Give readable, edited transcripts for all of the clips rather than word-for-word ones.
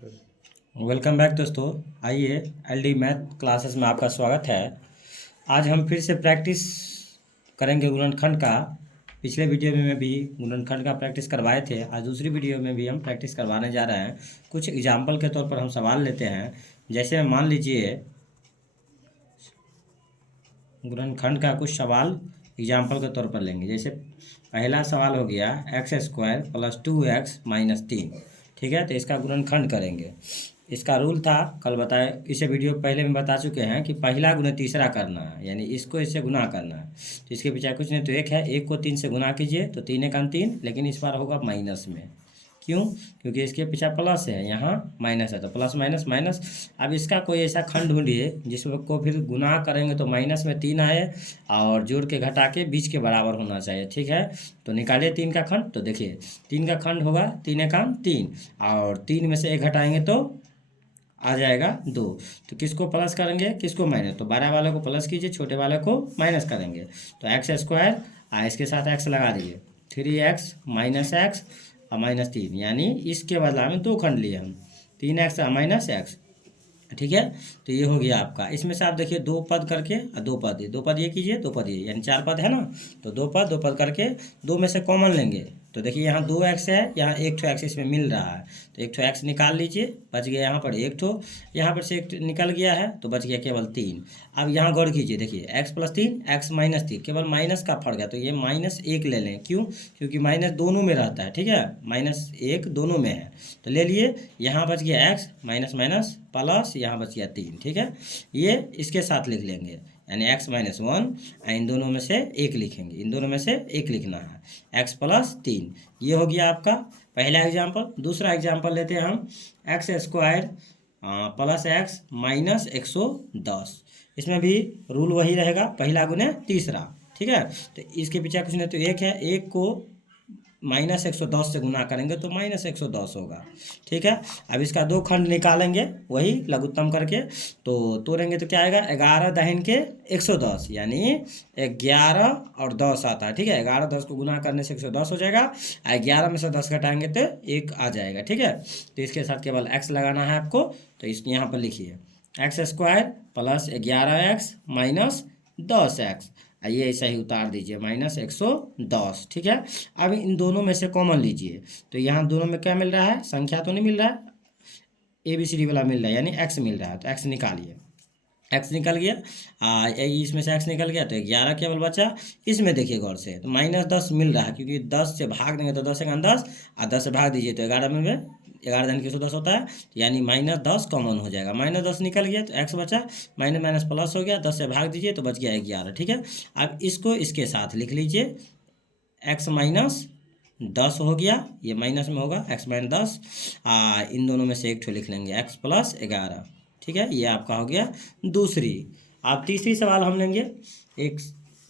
Welcome back दोस्तों। आइए LD math classes में आपका स्वागत है। आज हम फिर से प्रैक्टिस करेंगे गुणनखंड का। पिछले वीडियो में भी गुणनखंड का प्रैक्टिस करवाए थे। आज दूसरी वीडियो में भी हम प्रैक्टिस करवाने जा रहे हैं। कुछ एग्जाम्पल के तौर पर हम सवाल लेते हैं। जैसे मान लीजिए गुणनखंड का कुछ सवाल एग्जाम्पल के तौर पर लेंगे। जैसे पहला सवाल हो गया x² + 2x - 3। ठीक है, तो इसका गुणनखंड करेंगे। इसका रूल था, कल बताए, इसे वीडियो पहले में बता चुके हैं कि पहला गुना तीसरा करना है, यानी इसको इससे गुना करना है। तो इसके पीछे कुछ नहीं, तो एक है, एक को 3 से गुना कीजिए तो 3 एकम 3, लेकिन इस बार होगा माइनस में। क्यों? क्योंकि इसके पीछे प्लस है, यहाँ माइनस है, तो प्लस माइनस माइनस। अब इसका कोई ऐसा खंड ढूंढिए जिसको फिर गुना करेंगे तो माइनस में 3 आए और जोड़ के घटा के बीच के बराबर होना चाहिए। ठीक है, तो निकालिए 3 का खंड। तो देखिए 3 का खंड होगा 3 एकम 3, और 3 में से 1 घटाएंगे तो आ जाएगा 2। तो किसको प्लस करेंगे, किसको माइनस? तो बड़ा वाले को प्लस कीजिए, छोटे वाले को माइनस करेंगे। तो x² इसके साथ x लगा दीजिए, 3x - x और -3, यानी इसके बदला में 2 खंड लिए हम, 3x - x। ठीक है, तो ये हो गया आपका। इसमें से आप देखिए 2 पद करके और 2 पद, 2 पद ये कीजिए, 2 पद ये, यानी 4 पद है ना। तो 2 पद करके 2 में से कॉमन लेंगे। तो देखिए यहाँ 2x है, यहाँ 1 x इसमें मिल रहा है, तो 1 x निकाल लीजिए, बच गया यहाँ पर 1 ठो, यहाँ पर से 1 निकल गया है तो बच गया केवल 3। अब यहाँ गौर कीजिए, देखिए x + 3 x - 3, केवल माइनस का फर्क है, तो ये -1 ले लें। क्यों? क्योंकि माइनस दोनों में रहता है। ठीक है, -1 दोनों में है, तो ले लिए। यहाँ बच गया x माइनस माइनस प्लस, यहाँ बच गया 3। ठीक है, ये इसके साथ लिख लेंगे, यानी x - 1, इन दोनों में से 1 लिखेंगे, इन दोनों में से 1 लिखना है, x + 3। ये हो गया आपका पहला एग्जाम्पल। दूसरा एग्जाम्पल लेते हैं हम, x² + x - 110। इसमें भी रूल वही रहेगा, पहला गुने तीसरा। ठीक है, तो इसके पीछे कुछ नहीं, तो 1 है, 1 को -110 से गुना करेंगे तो -110 होगा। ठीक है, अब इसका 2 खंड निकालेंगे, वही लघुत्तम करके, तो तोड़ेंगे तो क्या आएगा, 11 दाहिन के 110, यानी 11 और 10 आता है। ठीक है, 11 10 को गुना करने से 110 हो जाएगा, 11 में से 10 घटाएंगे तो 1 आ जाएगा। ठीक है, तो इसके साथ केवल x लगाना है आपको, तो इस यहाँ पर लिखिए x² + 11x - 10x, ये ऐसा ही उतार दीजिए, -110। ठीक है, अब इन दोनों में से कॉमन लीजिए, तो यहाँ दोनों में क्या मिल रहा है, संख्या तो नहीं मिल रहा है, ABCD वाला मिल रहा है, यानी x मिल रहा है, तो x निकालिए। x निकल गया, इसमें से x निकल गया तो 11 केवल बचा। इसमें देखिए गौर से, तो -10 मिल रहा है, क्योंकि 10 से भाग देंगे तो 10 × 10, और 10 से भाग दीजिए तो 11 में 11 धन के 110 होता है, तो यानी -10 कॉमन हो जाएगा, -10 निकल गया तो x बचा, माइनस माइनस प्लस हो गया, 10 से भाग दीजिए तो बच गया 11। ठीक है, अब इसको इसके साथ लिख लीजिए, x - 10 हो गया, ये माइनस में होगा, x - 10, इन दोनों में से एक ठो लिख लेंगे, x + 11। ठीक है, ये आपका हो गया दूसरी। अब तीसरी सवाल हम लेंगे, एक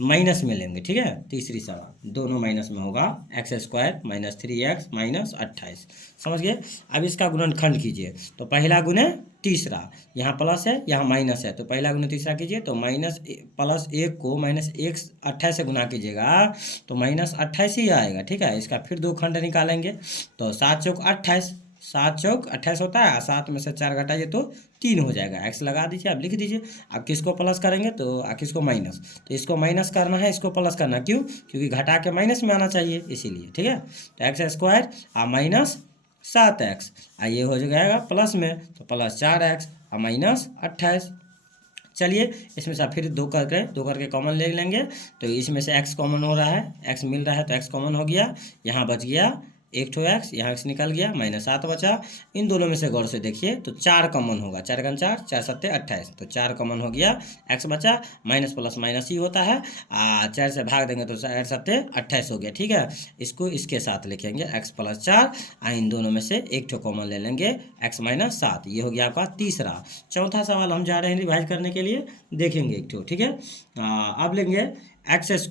माइनस में लेंगे। ठीक है, तीसरी सवाल दोनों माइनस में होगा, x² - 3x - 28। समझ गए? अब इसका गुणनखंड कीजिए, तो पहला गुने तीसरा, यहाँ प्लस है यहाँ माइनस है, तो पहला गुना तीसरा कीजिए, तो -1 को -1 28 से गुना कीजिएगा तो -28 ही आएगा। ठीक है, इसका फिर 2 खंड निकालेंगे, तो 7 चौक 28, 7 चौक 28 होता है, 7 में से 4 घटाइए तो 3 हो जाएगा। x लगा दीजिए, आप लिख दीजिए। अब किसको प्लस करेंगे, तो किसको माइनस, तो इसको माइनस करना है, इसको प्लस करना है। क्यों? क्योंकि घटा के माइनस में आना चाहिए, इसीलिए। ठीक है, तो x² - 7x, ये हो जाएगा प्लस में, तो +4x और -28। चलिए, इसमें से फिर 2 करके कॉमन ले लेंगे, तो इसमें से x कॉमन हो रहा है, x मिल रहा है, तो x कॉमन हो गया, यहाँ बच गया 1 ठो x, यहाँ x निकल गया, -7 बचा। इन दोनों में से गौर से देखिए, तो 4 कॉमन होगा, 4 × 4 4 × 7 28, तो 4 कॉमन हो गया, x बचा, माइनस प्लस माइनस ही होता है, 4 से भाग देंगे तो 4 × 7 28 हो गया। ठीक है, इसको इसके साथ लिखेंगे, x + 4, इन दोनों में से एक ठो कॉमन ले लेंगे, x - 7। ये हो गया आपका तीसरा। चौथा सवाल हम जा रहे हैं रिवाइज करने के लिए, देखेंगे एक ठो। ठीक है, अब लेंगे x² +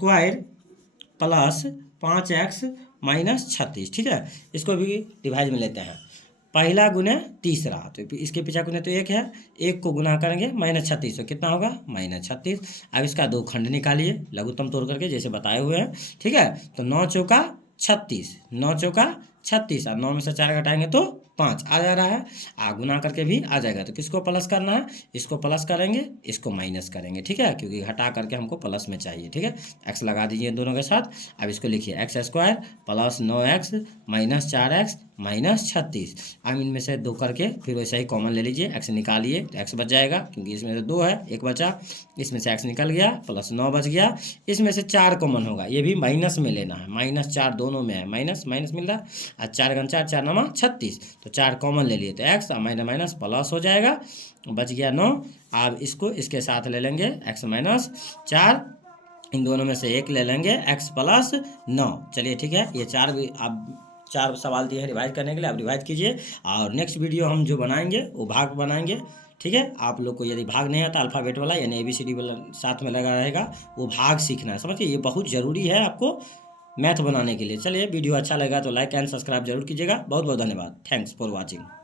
5x - 36। ठीक है, इसको भी डिवाइड में लेते हैं, पहला गुने तीसरा, तो इसके पीछे गुने तो 1 है, 1 को गुना करेंगे -36, तो कितना होगा, -36। अब इसका 2 खंड निकालिए लघुत्तम तोड़ करके, जैसे बताए हुए हैं। ठीक है, तो 9 चौका 36, 9 चौका 36, और 9 में से 4 घटाएंगे तो 5 आ जा रहा है, गुना करके भी आ जाएगा। तो किसको प्लस करना है, इसको प्लस करेंगे, इसको माइनस करेंगे, ठीक है, क्योंकि घटा करके हमको प्लस में चाहिए, ठीक है। एक्स लगा दीजिए दोनों के साथ। अब इसको लिखिए x square plus 9x minus 4x minus 36। अब इनमें से 2 करके फिर वैसे ही कॉमन ले लीजिए, एक्स निकालिए तो एक्स बच जाएगा, क्योंकि इसमें से 2 है, 1 बचा, इसमें से एक्स निकल गया, प्लस 9 बच गया। इसमें से 4 कॉमन होगा, ये भी माइनस में लेना है, माइनस 4 दोनों में है, माइनस माइनस मिल रहा है। और 4 गुना 4 4 9 36, तो 4 कॉमन ले लिए तो एक्स माइनस माइनस प्लस हो जाएगा, बच गया 9। अब इसको इसके साथ ले लेंगे एक्स माइनस 4, इन दोनों में से एक ले लेंगे एक्स प्लस 9। चलिए ठीक है, ये 4 भी आप 4 सवाल दिए हैं रिवाइज करने के लिए, आप रिवाइज कीजिए। और नेक्स्ट वीडियो हम जो बनाएंगे वो भाग बनाएंगे, ठीक है। आप लोग को यदि भाग नहीं आता, अल्फ़ाबेट वाला यानी ABCD वाला साथ में लगा रहेगा, वो भाग सीखना है, समझिए, ये बहुत ज़रूरी है आपको मैथ बनाने के लिए। चलिए, वीडियो अच्छा लगा तो लाइक एंड सब्सक्राइब जरूर कीजिएगा। बहुत बहुत धन्यवाद, थैंक्स फॉर वॉचिंग।